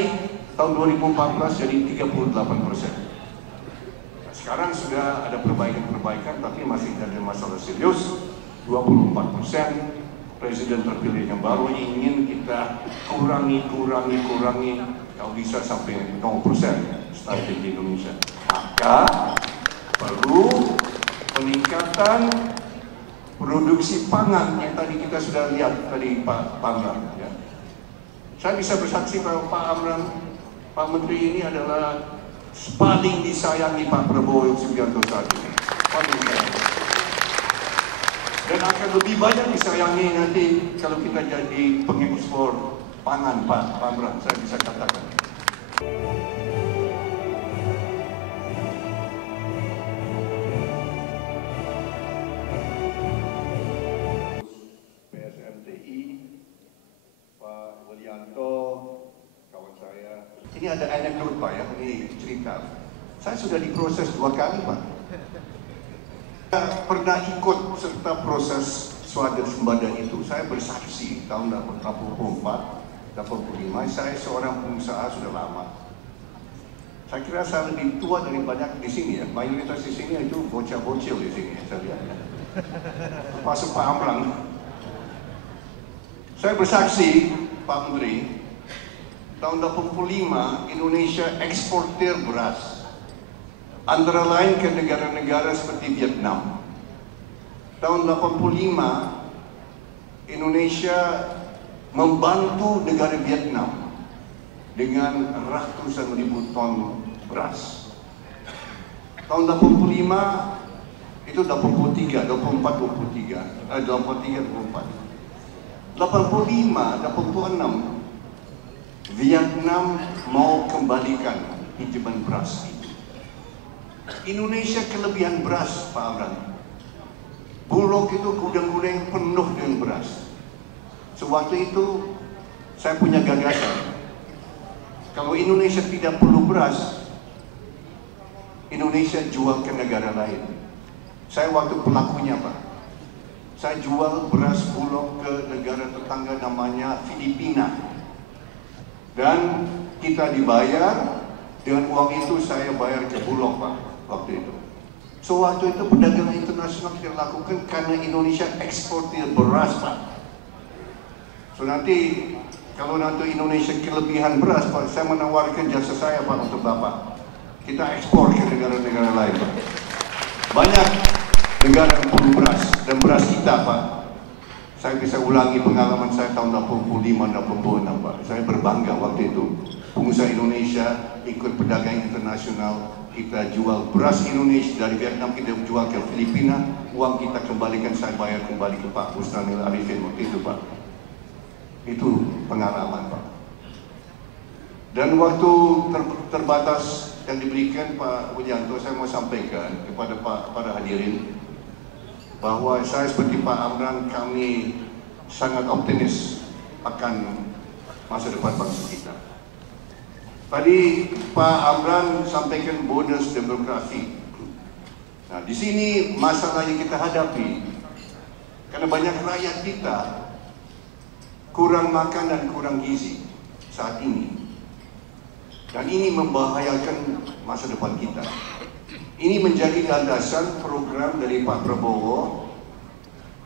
naik tahun 2014 jadi 38%. Sekarang sudah ada perbaikan-perbaikan, tapi masih ada masalah serius. 24%. Presiden terpilih yang baru ingin kita kurangi, kalau bisa sampai 0% stunting di Indonesia. Maka perlu peningkatan produksi pangan yang tadi kita sudah lihat tadi Pak Amran. Ya. Saya bisa bersaksi bahwa Pak Amran, Pak Menteri ini adalah paling disayangi Pak Prabowo Subianto saat ini. Paling disayangi. Dan akan lebih banyak disayangi nanti kalau kita jadi pengekspor pangan Pak Amran, saya bisa katakan. PSMTI, Pak Wijanto, kawan saya. Ini ada anekdot Pak ya, ini cerita. Saya sudah diproses 2 kali Pak. Saya pernah ikut serta proses swadaya itu. Saya bersaksi tahun 84, 85. Saya seorang pengusaha sudah lama. Saya kira saya lebih tua dari banyak di sini ya. Mayoritas di sini itu bocah-bocil di sini saya lihat. Termasuk Pak Amran. Saya bersaksi Pak Menteri, tahun 85 Indonesia eksportir beras. Antara lain ke negara-negara seperti Vietnam. Tahun 85, Indonesia membantu negara Vietnam dengan ratusan ribu ton beras. Tahun 85, itu 83, 84, 23, 84. 85, 86, Vietnam mau kembalikan pinjaman beras itu. Indonesia kelebihan beras, Pak Amran. Bulog itu gudang-gudang penuh dengan beras. Sewaktu itu saya punya gagasan. Kalau Indonesia tidak perlu beras, Indonesia jual ke negara lain. Saya waktu pelakunya Pak. Saya jual beras Bulog ke negara tetangga namanya Filipina. Dan kita dibayar, dengan uang itu saya bayar ke Bulog Pak. Waktu itu. So waktu itu perdagangan internasional kita lakukan karena Indonesia eksportir beras Pak. So nanti kalau nanti Indonesia kelebihan beras Pak, saya menawarkan jasa saya Pak untuk Bapak. Kita ekspor ke negara-negara lain Pak. Banyak negara yang perlu beras dan beras kita Pak. Saya bisa ulangi pengalaman saya tahun 85-86 Pak. Saya berbangga waktu itu. Pengusaha Indonesia ikut perdagangan internasional. Kita jual beras Indonesia dari Vietnam, kita jual ke Filipina, uang kita kembalikan, saya bayar kembali ke Pak Busnanil Arifin waktu itu Pak. Itu pengalaman Pak. Dan waktu terbatas yang diberikan Pak Wijanto, saya mau sampaikan kepada para hadirin bahwa saya seperti Pak Amran, kami sangat optimis akan masa depan bangsa kita. Tadi Pak Amran sampaikan bonus demografi. Nah, di sini masalah yang kita hadapi karena banyak rakyat kita kurang makan dan kurang gizi saat ini. Dan ini membahayakan masa depan kita. Ini menjadi landasan program dari Pak Prabowo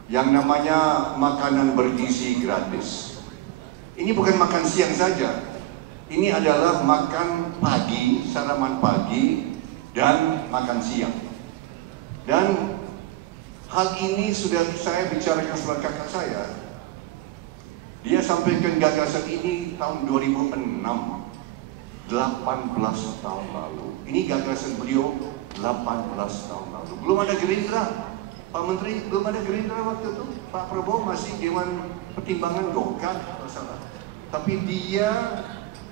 yang namanya makanan bergizi gratis. Ini bukan makan siang saja. Ini adalah makan pagi, saraman pagi, dan makan siang. Dan hal ini sudah saya bicarakan sama kakak saya. Dia sampaikan gagasan ini tahun 2006, 18 tahun lalu. Ini gagasan beliau 18 tahun lalu. Belum ada Gerindra, Pak Menteri, belum ada Gerindra waktu itu. Pak Prabowo masih Dewan Pertimbangan Golkar, masalah. Tapi dia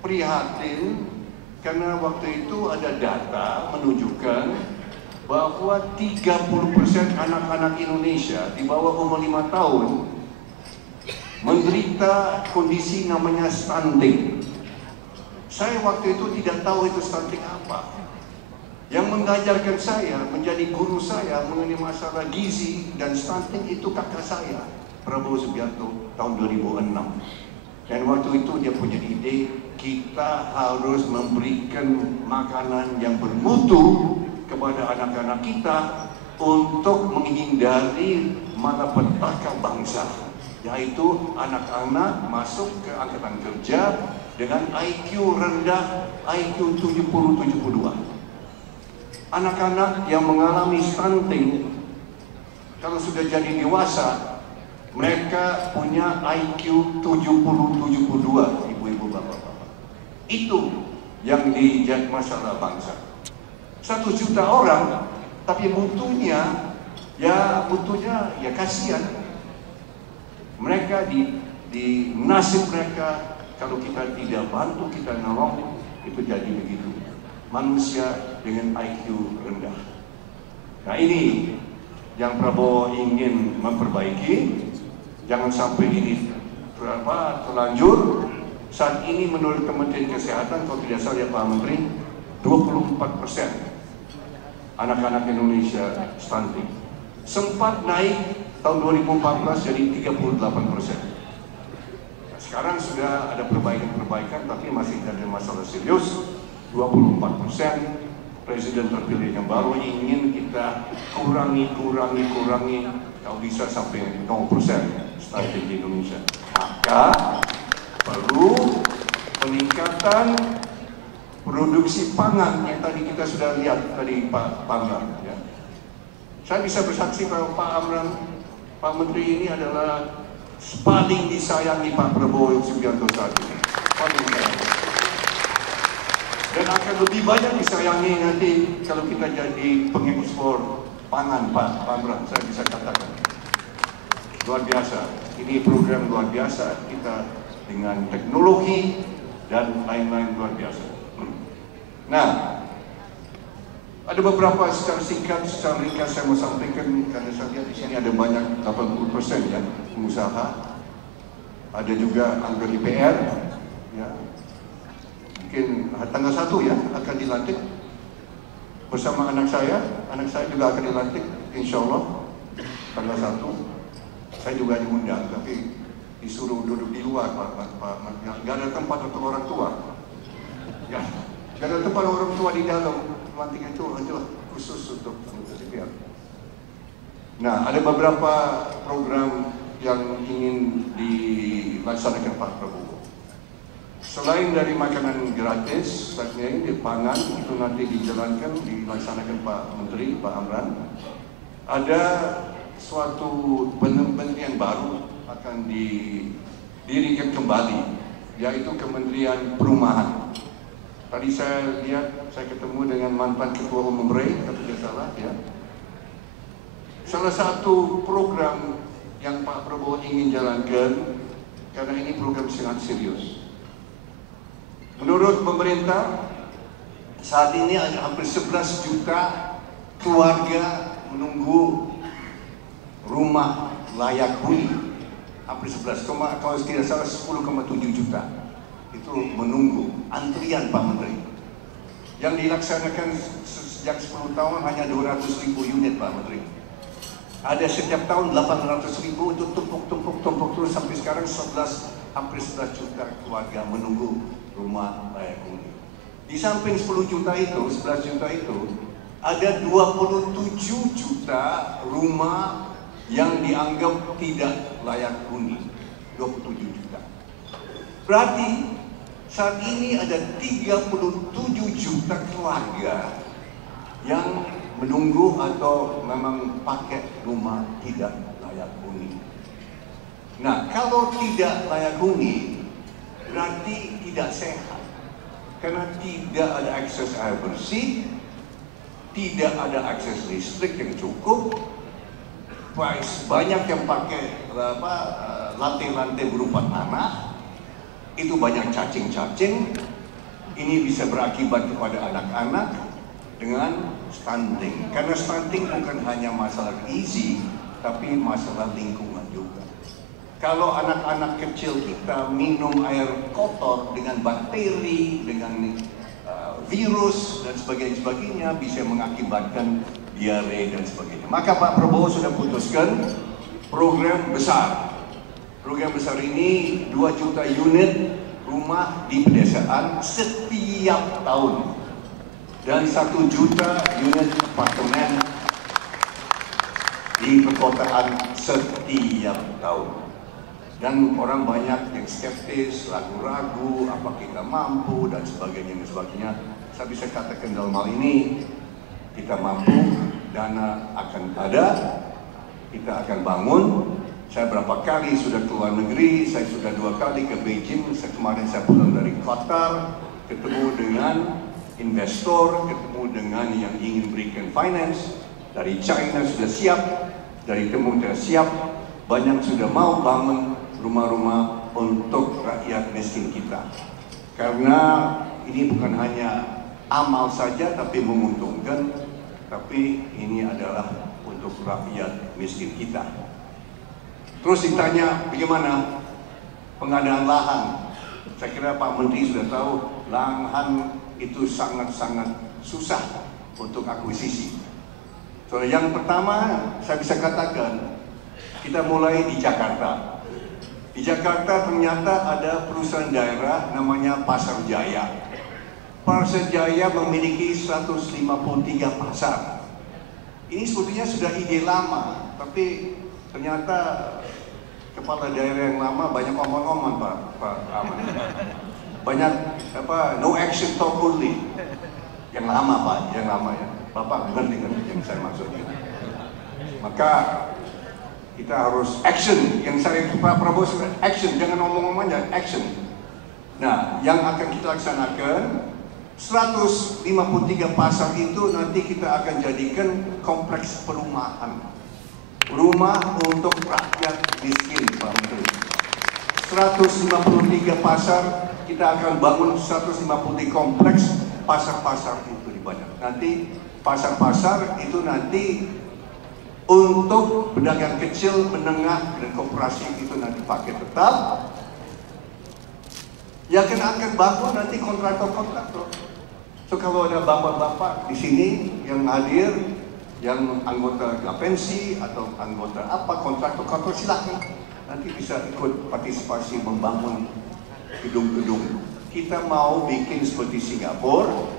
prihatin karena waktu itu ada data menunjukkan bahwa 30% anak-anak Indonesia di bawah umur 5 tahun menderita kondisi namanya stunting. Saya waktu itu tidak tahu itu stunting apa. Yang mengajarkan saya, menjadi guru saya mengenai masalah gizi dan stunting itu kakak saya, Prabowo Subianto, tahun 2006. Dan waktu itu dia punya ide, kita harus memberikan makanan yang bermutu kepada anak-anak kita untuk menghindari malapetaka bangsa, yaitu anak-anak masuk ke angkatan kerja dengan IQ rendah, IQ 70-72. Anak-anak yang mengalami stunting, kalau sudah jadi dewasa, mereka punya IQ 70-72, ibu-ibu, bapak-bapak. Itu yang dijadi masalah bangsa. 1 juta orang, tapi mutunya ya kasihan. Mereka di nasib mereka, kalau kita tidak bantu, kita nolong, itu jadi begitu. Manusia dengan IQ rendah. Nah, ini yang Prabowo ingin memperbaiki. Jangan sampai ini terlanjur. Saat ini menurut Kementerian Kesehatan, kalau tidak salah ya Pak Menteri, 24% anak-anak Indonesia stunting. Sempat naik tahun 2014 jadi 38%. Sekarang sudah ada perbaikan, tapi masih ada masalah serius. 24%. Presiden terpilih yang baru ingin kita kurangi, kalau bisa sampai 0% stunting di Indonesia. Maka perlu peningkatan produksi pangan yang tadi kita sudah lihat tadi Pak Amran. Ya. Saya bisa bersaksi bahwa Pak Amran, Pak Menteri ini adalah paling disayangi Pak Prabowo Subianto saat ini. Paling disayangi. Dan akan lebih banyak disayangi nanti kalau kita jadi pengekspor pangan Pak Amran, saya bisa katakan. Luar biasa. Ini program luar biasa kita dengan teknologi dan lain-lain luar biasa. Nah, ada beberapa secara singkat, secara ringkas saya mau sampaikan karena saya lihat di sini ada banyak 80% ya pengusaha, ada juga anggota DPR, ya. Mungkin tanggal 1 ya akan dilantik bersama anak saya juga akan dilantik, insya Allah tanggal 1. Saya juga diundang, tapi disuruh duduk di luar, Pak. Nggak ada tempat untuk orang tua. Ya, nggak ada tempat orang tua di dalam. Pelantikan itu khusus untuk anggota DPR. Nah, ada beberapa program yang ingin dilaksanakan Pak Prabowo. Selain dari makanan gratis, saatnya ini di pangan itu nanti dilaksanakan Pak Menteri, Pak Amran. Ada suatu kementerian baru akan didirikan kembali, yaitu Kementerian Perumahan. Tadi saya lihat, saya ketemu dengan mantan Ketua Umum REI, kalau tidak salah ya. Salah satu program yang Pak Prabowo ingin jalankan, karena ini program sangat serius. Menurut pemerintah, saat ini ada hampir 11 juta keluarga menunggu rumah layak huni. Hampir 11, kalau tidak salah 10,7 juta itu menunggu antrian Pak Menteri. Yang dilaksanakan sejak 10 tahun hanya 200.000 unit Pak Menteri. Ada setiap tahun 800.000 itu tumpuk terus sampai sekarang hampir 11 juta keluarga menunggu rumah layak huni. Di samping 10 juta itu, 11 juta itu, ada 27 juta rumah yang dianggap tidak layak huni. 27 juta. Berarti saat ini ada 37 juta keluarga yang menunggu atau memang pakai rumah tidak layak huni. Nah, kalau tidak layak huni berarti tidak sehat, karena tidak ada akses air bersih, tidak ada akses listrik yang cukup, banyak yang pakai lantai-lantai berupa tanah, itu banyak cacing-cacing. Ini bisa berakibat kepada anak-anak dengan stunting, karena stunting bukan hanya masalah gizi, tapi masalah lingkungan juga. Kalau anak-anak kecil kita minum air kotor dengan bakteri, dengan virus dan sebagainya, bisa mengakibatkan diare dan sebagainya. Maka Pak Prabowo sudah putuskan program besar. Program besar ini 2 juta unit rumah di pedesaan setiap tahun dan 1 juta unit apartemen di perkotaan setiap tahun. Dan orang banyak yang skeptis, ragu-ragu, apa kita mampu dan sebagainya dan sebagainya. Saya bisa katakan dalam hal ini kita mampu, dana akan ada, kita akan bangun. Saya berapa kali sudah ke luar negeri, saya sudah 2 kali ke Beijing. Kemarin saya pulang dari Qatar, ketemu dengan investor, ketemu dengan yang ingin berikan finance. Dari China sudah siap, dari Timur sudah siap, banyak sudah mau bangun rumah-rumah untuk rakyat miskin kita. Karena ini bukan hanya amal saja tapi menguntungkan, tapi ini adalah untuk rakyat miskin kita. Terus ditanya bagaimana pengadaan lahan. Saya kira Pak Menteri sudah tahu lahan itu sangat-sangat susah untuk akuisisi. So, yang pertama saya bisa katakan kita mulai di Jakarta. Di Jakarta ternyata ada perusahaan daerah namanya Pasar Jaya. Pasar Jaya memiliki 153 pasar. Ini sebetulnya sudah ide lama, tapi ternyata kepala daerah yang lama banyak omong-omong Pak Aman. Banyak no action talk only. Yang lama Pak, yang lama ya. Bapak ngerti kan yang saya maksudnya. Maka kita harus action. Yang saya Pak Prabowo action, jangan ngomong-ngomong aja, action. Nah, yang akan kita laksanakan 153 pasar itu nanti kita akan jadikan kompleks perumahan. Rumah untuk rakyat miskin, Pak Menteri. 153 pasar, kita akan bangun 153 kompleks pasar-pasar itu di banyak. Nanti pasar-pasar itu nanti untuk pedagang kecil, menengah, dan koperasi itu nanti pakai tetap. Yang akan bangun nanti kontraktor-kontraktor. So kalau ada bapak-bapak di sini yang hadir, yang anggota Gapensi atau anggota apa kontraktor-kontraktor silakan nanti bisa ikut partisipasi membangun gedung-gedung. Kita mau bikin seperti Singapura.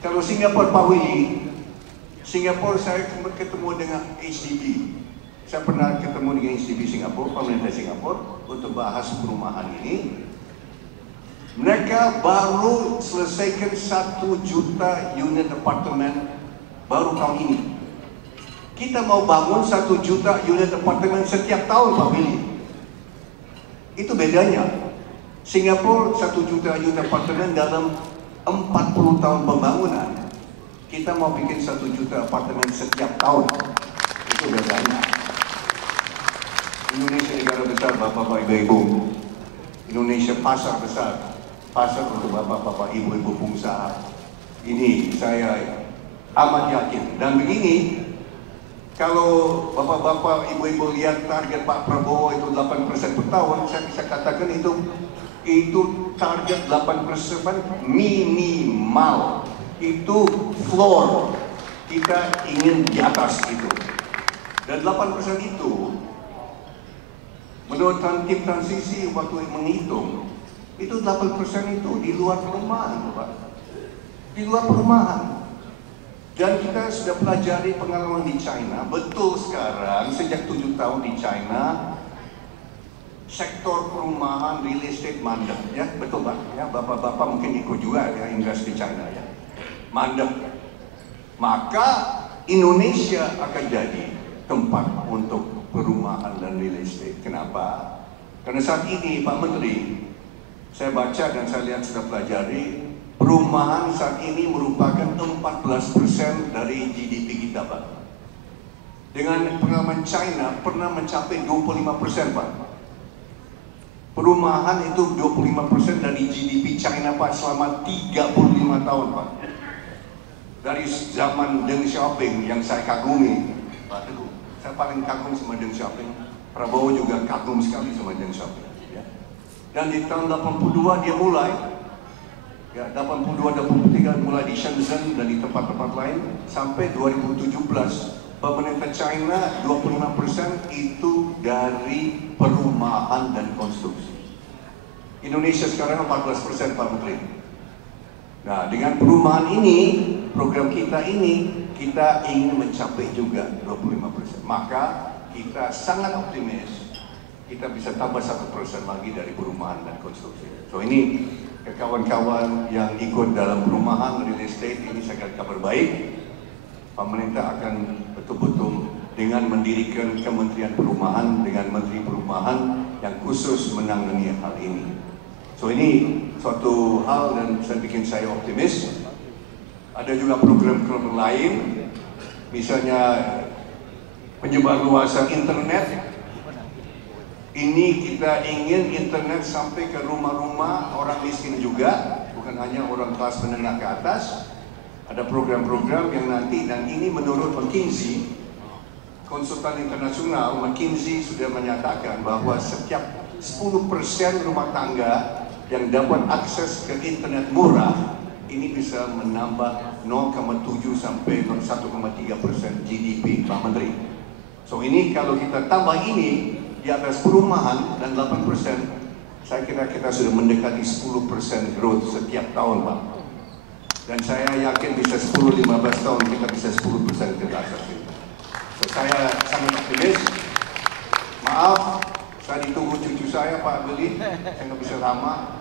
Kalau Singapura Pak Willy, Singapura saya ketemu dengan HDB. Saya pernah ketemu dengan HDB Singapura, pemerintah Singapura untuk bahas perumahan ini. Mereka baru selesaikan 1 juta unit apartemen baru tahun ini. Kita mau bangun 1 juta unit apartemen setiap tahun Pak Willy. Itu bedanya. Singapura 1 juta unit apartemen dalam 40 tahun pembangunan. Kita mau bikin 1 juta apartemen setiap tahun. Itu bedanya. Indonesia negara besar, bapak-bapak, ibu-ibu. Indonesia pasar besar. Pasar untuk bapak-bapak, ibu-ibu pengusaha. Ini saya amat yakin. Dan begini, kalau bapak-bapak, ibu-ibu lihat target Pak Prabowo itu 8% per tahun, saya bisa katakan itu target 8% minimal. Itu floor, kita ingin di atas itu. Dan 8% itu menurut tim transisi waktu menghitung itu 8% itu di luar perumahan Pak. Di luar perumahan. Dan kita sudah pelajari pengalaman di China. Betul sekarang sejak 7 tahun di China sektor perumahan real estate mandek ya, betul Pak ya, bapak-bapak mungkin ikut juga ya invest di China ya. Mandek. Maka Indonesia akan jadi tempat untuk perumahan dan real estate. Kenapa? Karena saat ini Pak Menteri, saya baca dan saya lihat sudah pelajari, perumahan saat ini merupakan 14% dari GDP kita Pak. Dengan pengalaman China pernah mencapai 25% Pak. Perumahan itu 25% dari GDP China Pak selama 35 tahun Pak. Dari zaman Deng Xiaoping yang saya kagumi, Pak Teguh, saya paling kagum sama Deng Xiaoping. Prabowo juga kagum sekali sama Deng Xiaoping. Ya. Dan di tahun 82 dia mulai, ya 82-83 mulai di Shenzhen dan di tempat-tempat lain sampai 2017 pemerintah China 25% itu dari perumahan dan konstruksi. Indonesia sekarang 14% Pak Menteri. Nah, dengan perumahan ini, program kita ini, kita ingin mencapai juga 25%. Maka kita sangat optimis kita bisa tambah 1% lagi dari perumahan dan konstruksi. So ini ke kawan-kawan yang ikut dalam perumahan real estate ini saya kira kabar baik. Pemerintah akan betul-betul dengan mendirikan Kementerian Perumahan dengan Menteri Perumahan yang khusus menangani hal ini. So ini suatu hal dan saya bikin saya optimis. Ada juga program-program lain, misalnya penyebarluasan internet. Ini kita ingin internet sampai ke rumah-rumah orang miskin juga, bukan hanya orang kelas menengah ke atas. Ada program-program yang nanti, dan ini menurut McKinsey, konsultan internasional, McKinsey sudah menyatakan bahwa setiap 10% rumah tangga yang dapat akses ke internet murah, ini bisa menambah 0,7 sampai 1,3% GDP, Pak Menteri. So ini kalau kita tambah ini di atas perumahan dan 8%, saya kira kita sudah mendekati 10% growth setiap tahun, Pak. Dan saya yakin bisa 10-15 tahun kita bisa 10% ke atas itu. So, saya sangat optimis. Maaf, saya ditunggu cucu saya, Pak Beli, saya nggak bisa lama.